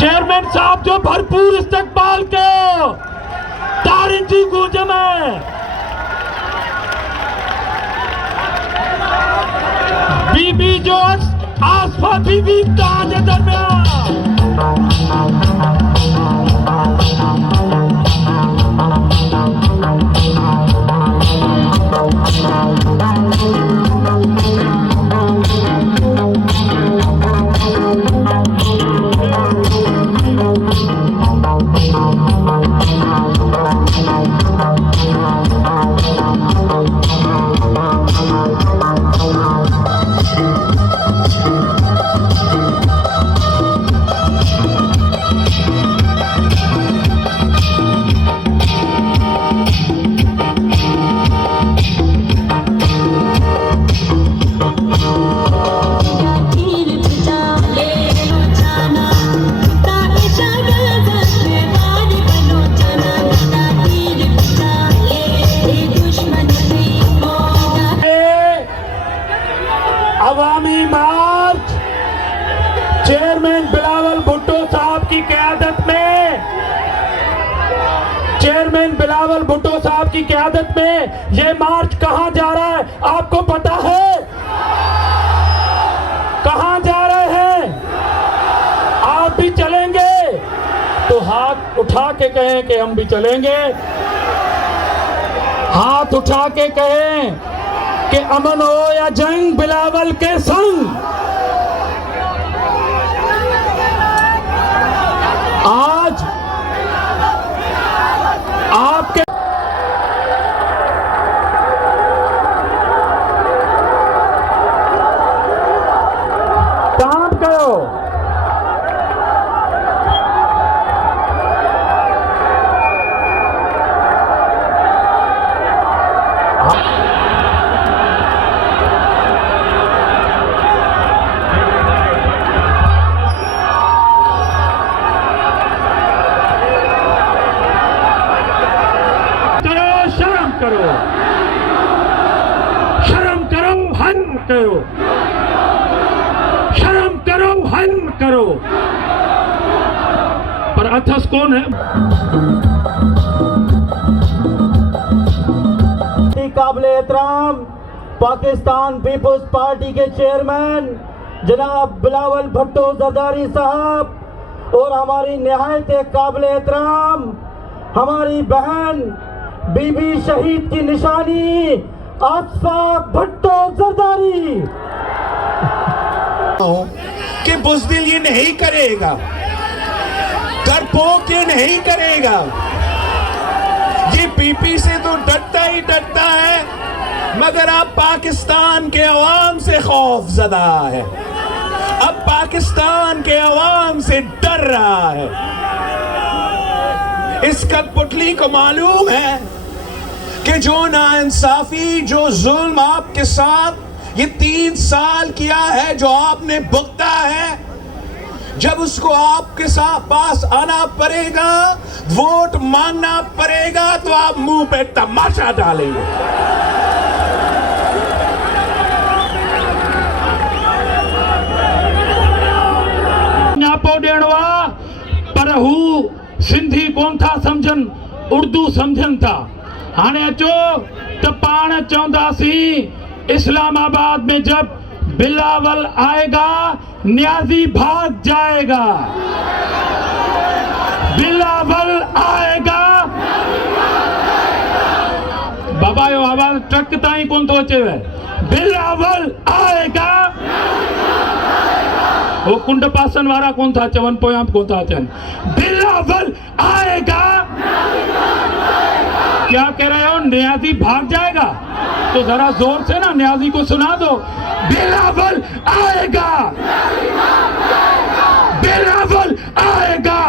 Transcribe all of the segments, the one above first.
Chairman साहब जो भरपूर इस्तकबाल के तारिंची गूंज में बीबी जो आसफा बीबी ताज दरमियान अवामी मार्च चेयरमैन बिलावल भुट्टो साहब की क़यादत में, चेयरमैन बिलावल भुट्टो साहब की क़यादत में ये मार्च कहां जा रहा है आपको पता है? कहां जा रहे हैं? आप भी चलेंगे तो हाथ उठा के कहें कि हम भी चलेंगे। हाथ उठा के कहें कि अमन हो या जंग बिलावल के संग। आज आपके काम करो, करो, शर्म करो, हन करो, शर्म करो, हन करो। पर अथस कौन है? काबिल एहतराम पाकिस्तान पीपुल्स पार्टी के चेयरमैन जनाब बिलावल भुट्टो जरदारी साहब और हमारी निहायत काबिल एहतराम हमारी बहन बीबी शहीद की निशानी आसफा भुट्टो जरदारी कि बुज़दिल ये नहीं करेगा, डरपोक ये नहीं करेगा। ये पीपी से तो डरता ही डरता है, मगर अब पाकिस्तान के अवाम से खौफ ज़दा है, अब पाकिस्तान के अवाम से डर रहा है। इस कठपुतली को मालूम है कि जो नाइंसाफी, जो जुल्म आपके साथ ये 3 साल किया है, जो आपने भुगता है, जब उसको आपके साथ पास आना पड़ेगा, वोट मांगना पड़ेगा, तो आप मुंह पे तमाशा डालेंगे। न्यापो ॾियणो पर हू सिंधी कोन था समझन, उर्दू समझन था। हाणे अचो तो पाण चवंदासीं इस्लामाबाद में जब बिलावल आएगा न्याजी भाग जाएगा, बिलावल आएगा। बाबा यो आवाज ट्रक ताईं कोन थो अचे, बिलावल आएगा। वो कुंड पासन वारा कौन था चवन पोयां कौन था चवन, बिलावल आएगा। क्या कह रहे हो? न्याजी भाग जाएगा? तो जरा जोर से ना न्याजी को सुना दो, बिलावल आएगा, बिलावल आएगा।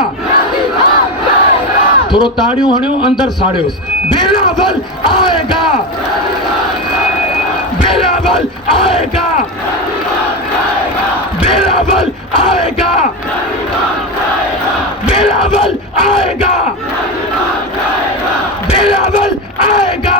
थोड़ो ताड़ियों हणियो, अंदर साड़ियो, बिलावल आएगा, बिलावल आएगा, बिलावल आएगा, बिलावल आएगा, बिलावल आएगा।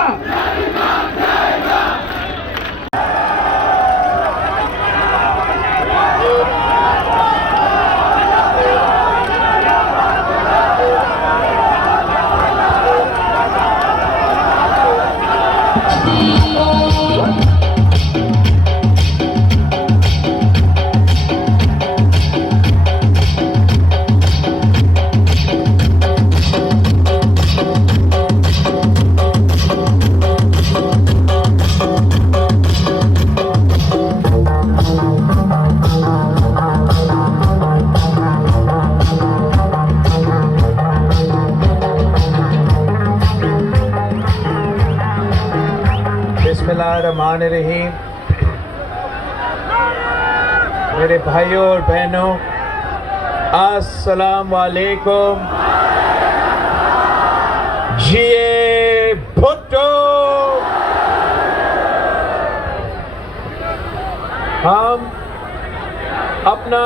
बिस्मिल्लाहिर्रहमानिर्रहीम। मेरे भाइयों और बहनों, अस्सलाम वालेकुम। जिए भुट्टो। हम अपना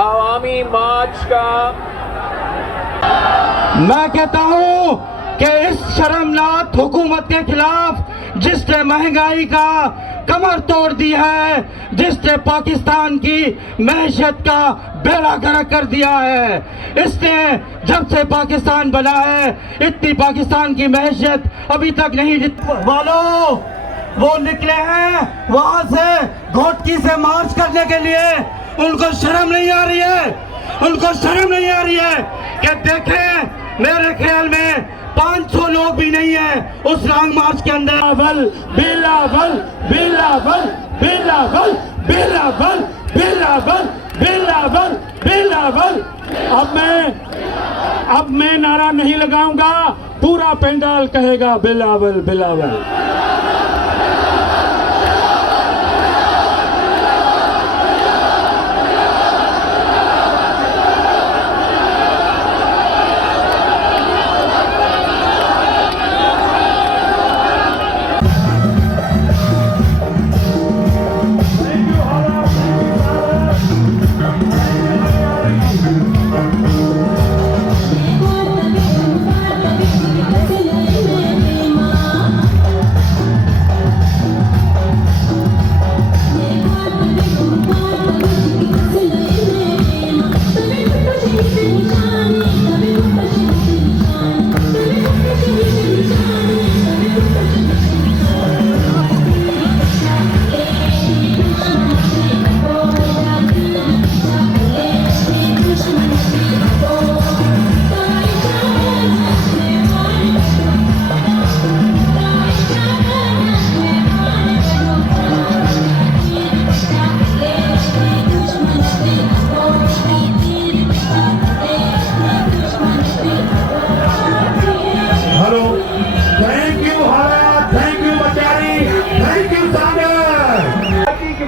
आवामी मार्च का मैं कहता हूं कि इस शर्मनाक हुकूमत के खिलाफ जिसने महंगाई का कमर तोड़ दी है, जिसने पाकिस्तान की मैशत का बेड़ा गर्क कर दिया है, इसने जब से पाकिस्तान बना है इतनी पाकिस्तान की मैशत अभी तक नहीं वालों वो निकले हैं वहां से घोटकी से मार्च करने के लिए। उनको शर्म नहीं आ रही है, उनको शर्म नहीं आ रही है कि देखें मेरे ख्याल में 500 लोग भी नहीं है उस लॉन्ग मार्च के अंदर। बिलावल बिलावल बिलावल बिलावल बिलावल बिलावल बिलावल। अब मैं नारा नहीं लगाऊंगा, पूरा पंडाल कहेगा बिलावल बिलावल।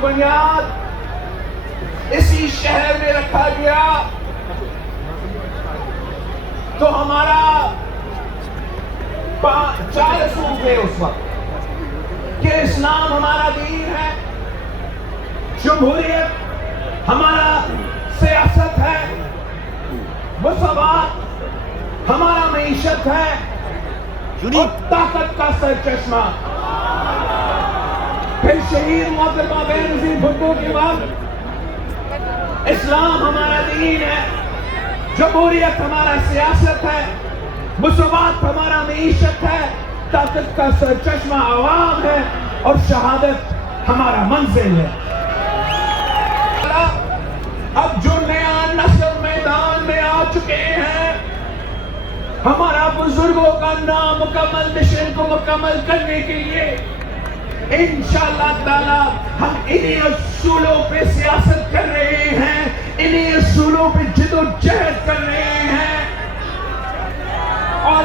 बुनियाद इसी शहर में रखा गया तो हमारा 4 असूल थे उस वक्त कि इस्लाम हमारा दीन है, जमहूरियत हमारा सियासत है, मुसावात हमारा मईशत है और ताकत का सरचश्मा। फिर शहीद मोहतरमा बेनज़ीर भुट्टो के बाद इस्लाम हमारा दीन है, जमहूरियत हमारा सियासत है, मुसावात हमारा मईशत है, ताकत का सरचश्मा आवाम है और शहादत हमारा मंजिल है। अब जो नया नस्ल मैदान में आ चुके हैं, हमारा बुजुर्गों का नामुकम्मल मिशन को मुकम्मल करने के लिए इंशाअल्लाह ताला हम इन्हीं असूलों पे सियासत कर रहे हैं, इन्हीं असूलों पे जिद्दोजहद कर रहे हैं और